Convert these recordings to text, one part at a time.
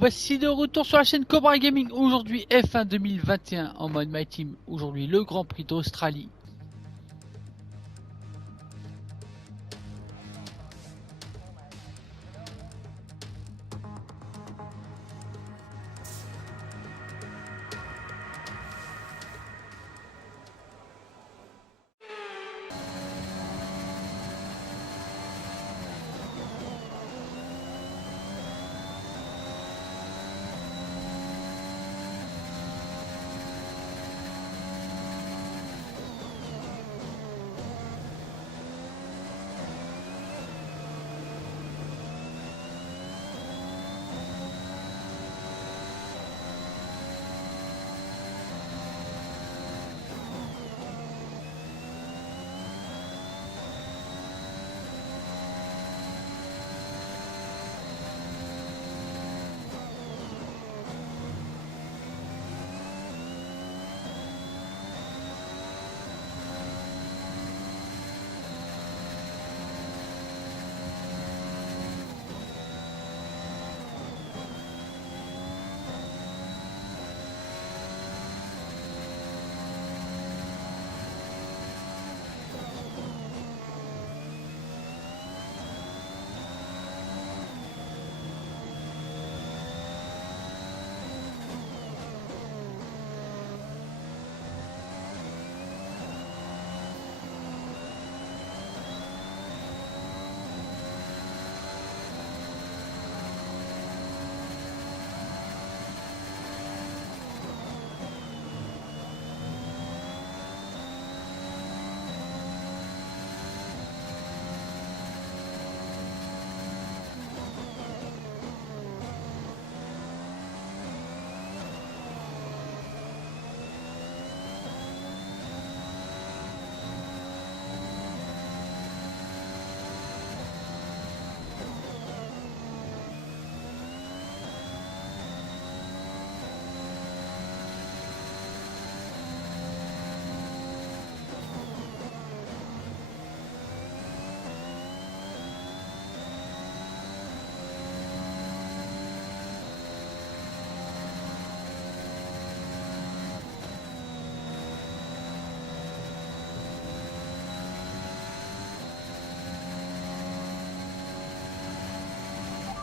voici de retour sur la chaîne Cobra Gaming. Aujourd'hui F1 2021 en mode My Team. Aujourd'hui le Grand Prix d'Australie.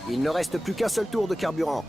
Il ne reste plus qu'un seul tour de carburant.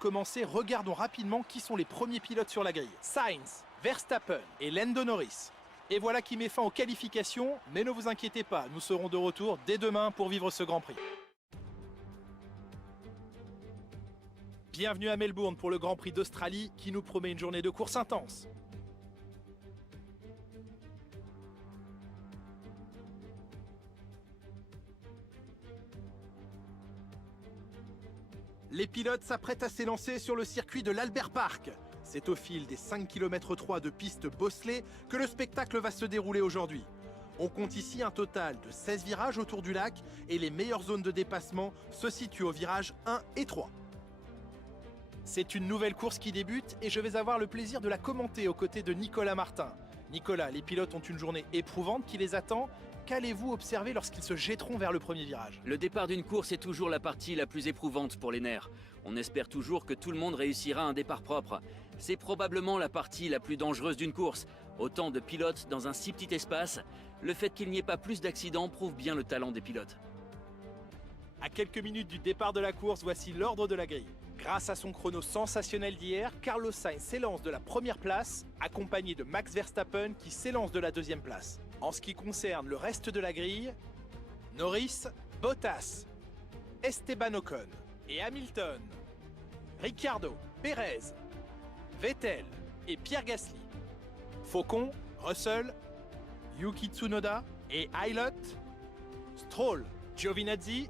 Commencer, regardons rapidement qui sont les premiers pilotes sur la grille. Sainz, Verstappen et Lando Norris. Et voilà qui met fin aux qualifications, mais ne vous inquiétez pas, nous serons de retour dès demain pour vivre ce Grand Prix. Bienvenue à Melbourne pour le Grand Prix d'Australie qui nous promet une journée de course intense. Les pilotes s'apprêtent à s'élancer sur le circuit de l'Albert Park. C'est au fil des 5 km 3 de piste bosselée que le spectacle va se dérouler aujourd'hui. On compte ici un total de 16 virages autour du lac et les meilleures zones de dépassement se situent au virage 1 et 3. C'est une nouvelle course qui débute et je vais avoir le plaisir de la commenter aux côtés de Nicolas Martin. Nicolas, les pilotes ont une journée éprouvante qui les attend. Qu'allez-vous observer lorsqu'ils se jetteront vers le premier virage? Le départ d'une course est toujours la partie la plus éprouvante pour les nerfs. On espère toujours que tout le monde réussira un départ propre. C'est probablement la partie la plus dangereuse d'une course. Autant de pilotes dans un si petit espace, le fait qu'il n'y ait pas plus d'accidents prouve bien le talent des pilotes. À quelques minutes du départ de la course, voici l'ordre de la grille. Grâce à son chrono sensationnel d'hier, Carlos Sainz s'élance de la première place, accompagné de Max Verstappen qui s'élance de la deuxième place. En ce qui concerne le reste de la grille, Norris, Bottas, Esteban Ocon et Hamilton, Ricciardo, Perez, Vettel et Pierre Gasly, Faucon, Russell, Yuki Tsunoda et Aylot, Stroll, Giovinazzi,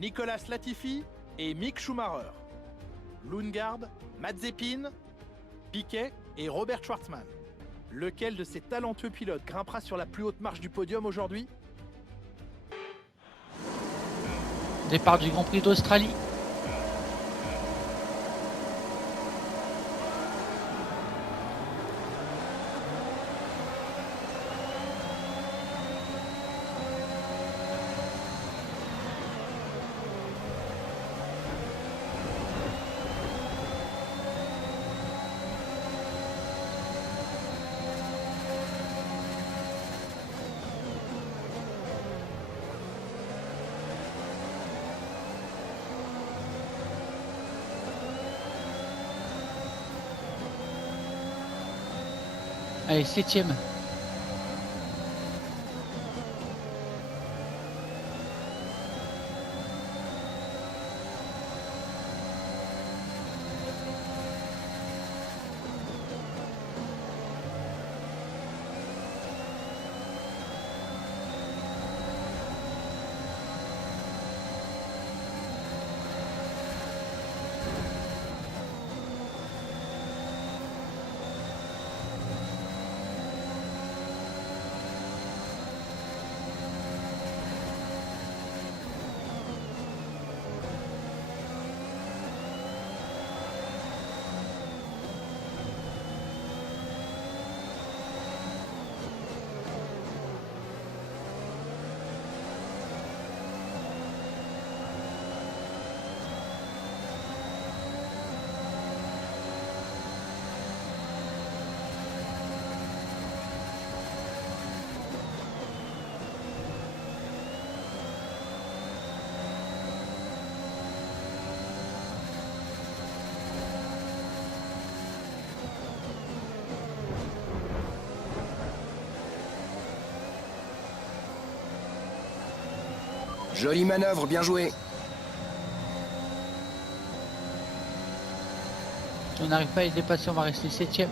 Nicolas Latifi et Mick Schumacher, Lundgaard, Mazepin, Piquet et Robert Schwartzman. Lequel de ces talentueux pilotes grimpera sur la plus haute marche du podium aujourd'hui? Départ du Grand Prix d'Australie. Allez, 7ème. Jolie manœuvre, bien joué. Si on n'arrive pas à les dépasser, on va rester 7ème.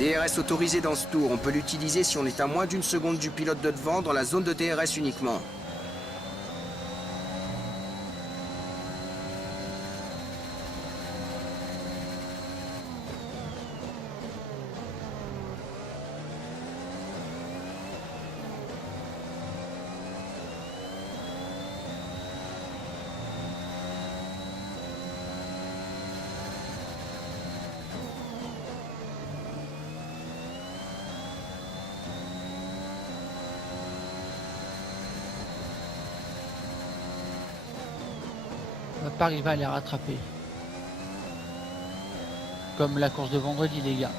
DRS autorisé dans ce tour. On peut l'utiliser si on est à moins d'une seconde du pilote de devant dans la zone de DRS uniquement. On va pas arriver à les rattraper. Comme la course de vendredi, les gars.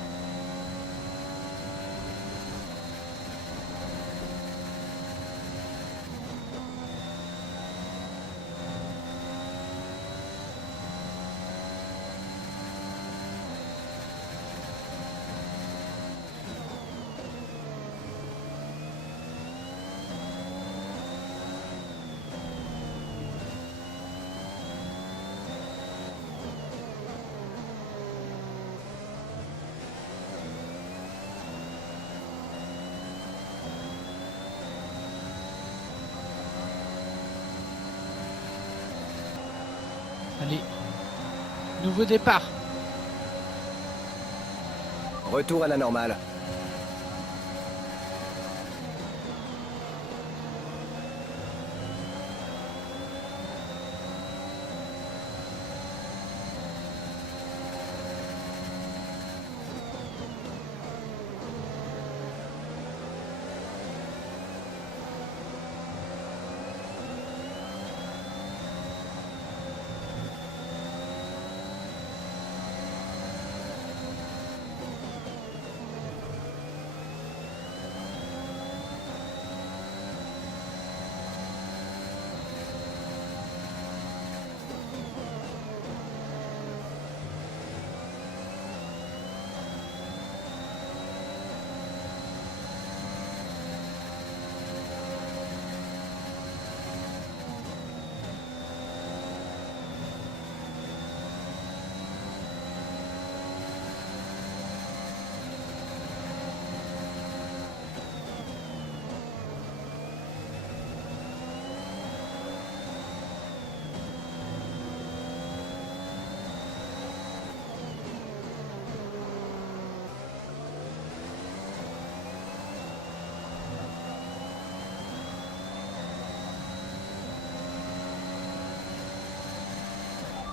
Allez. Nouveau départ. Retour à la normale.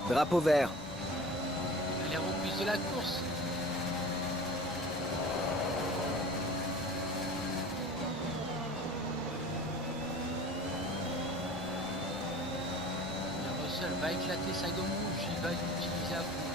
Drapeau vert. Elle est reprise de la course. Et Russell va éclater sa gomme rouge, il va l'utiliser à fond.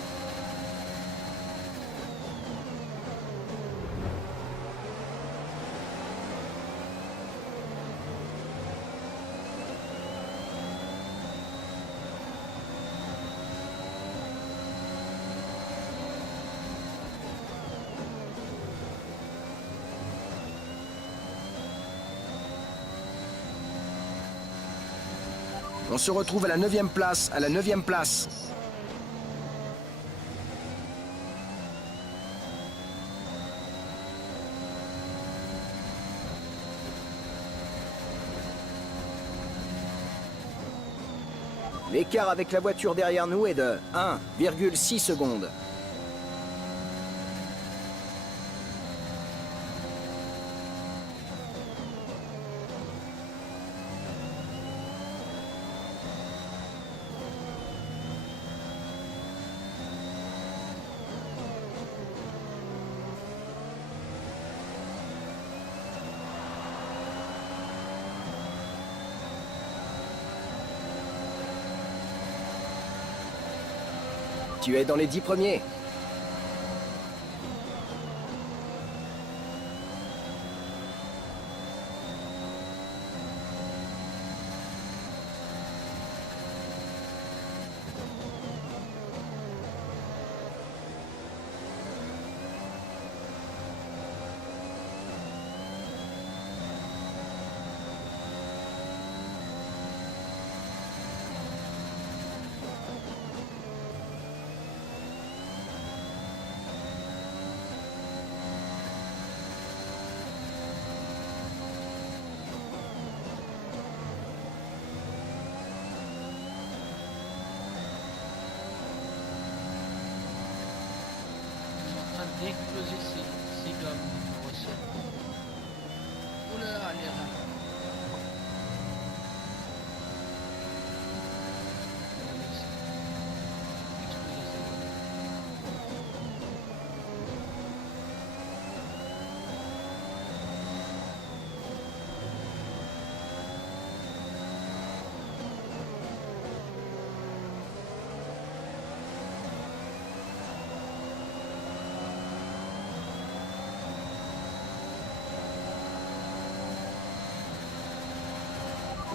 On se retrouve à la 9e place, à la 9e place. L'écart avec la voiture derrière nous est de 1,6 secondes. Tu es dans les 10 premiers. D'exploser ses gommes du Russell. Oula, les reins.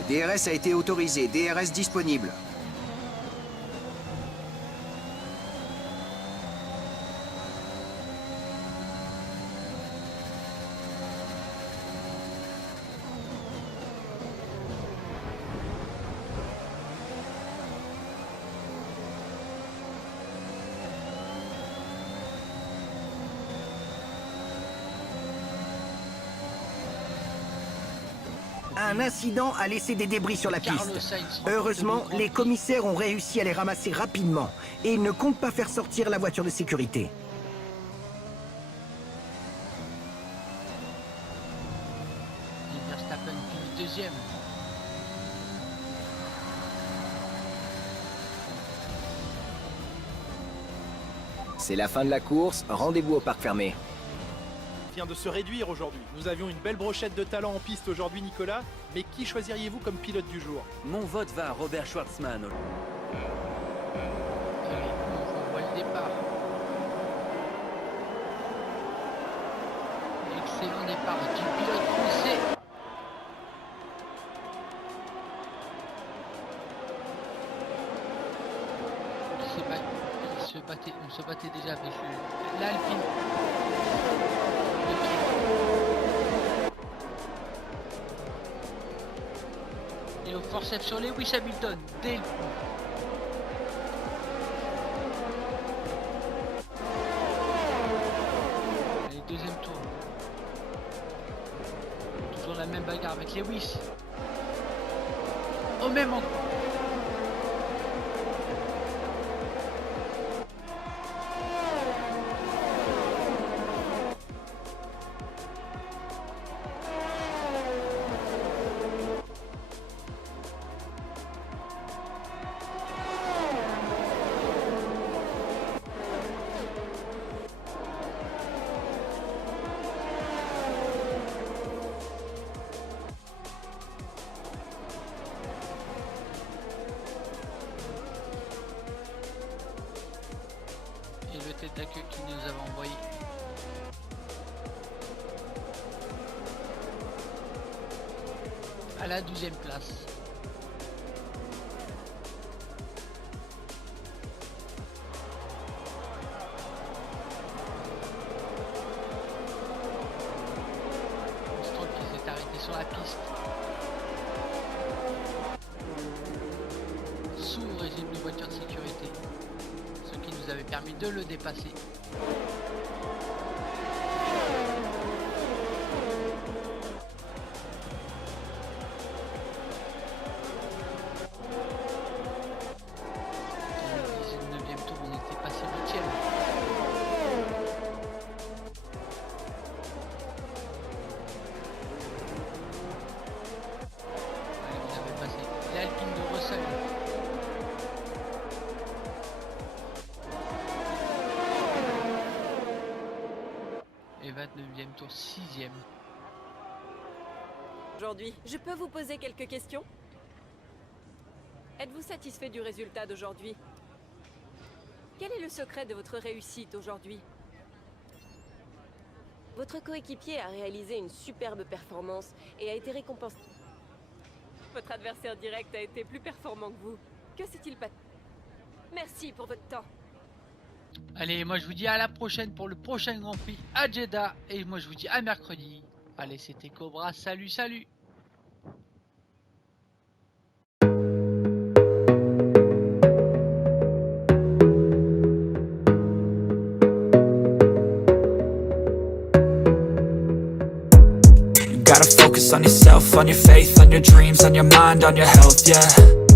DRS a été autorisé, DRS disponible. Un incident a laissé des débris sur la Carlos piste. Sainz Heureusement, remporte le les Grand Prix. commissaires ont réussi à les ramasser rapidement et ils ne comptent pas faire sortir la voiture de sécurité. Et Verstappen finit deuxième. C'est la fin de la course, rendez-vous au parc fermé. Vient de se réduire aujourd'hui. Nous avions une belle brochette de talent en piste aujourd'hui, Nicolas, mais qui choisiriez-vous comme pilote du jour? Mon vote va à Robert Schwartzmann. Allez, on voit le départ. Excellent départ du pilote français. On se battait déjà avec l'Alpine. Et au forceps sur Lewis Hamilton dès le Allez, deuxième tour. Toujours la même bagarre avec Lewis. Au même endroit. et le tête d'accueil qui nous avait envoyé. À la 12e place. Stroll qui s'est arrêté sur la piste. Sous régime de voiture de sécurité. Ce qui nous avait permis de le dépasser. Et 29e tour, 6e. Aujourd'hui, je peux vous poser quelques questions? Êtes-vous satisfait du résultat d'aujourd'hui? Quel est le secret de votre réussite aujourd'hui? Votre coéquipier a réalisé une superbe performance et a été récompensé. Votre adversaire direct a été plus performant que vous. Que s'est-il passé? Merci pour votre temps. Allez, moi je vous dis à la prochaine pour le prochain Grand Prix à Jeddah. Et moi je vous dis à mercredi. Allez, c'était Cobra. Salut, salut. You gotta focus on yourself, on your faith, on your dreams, on your mind, on your health, yeah.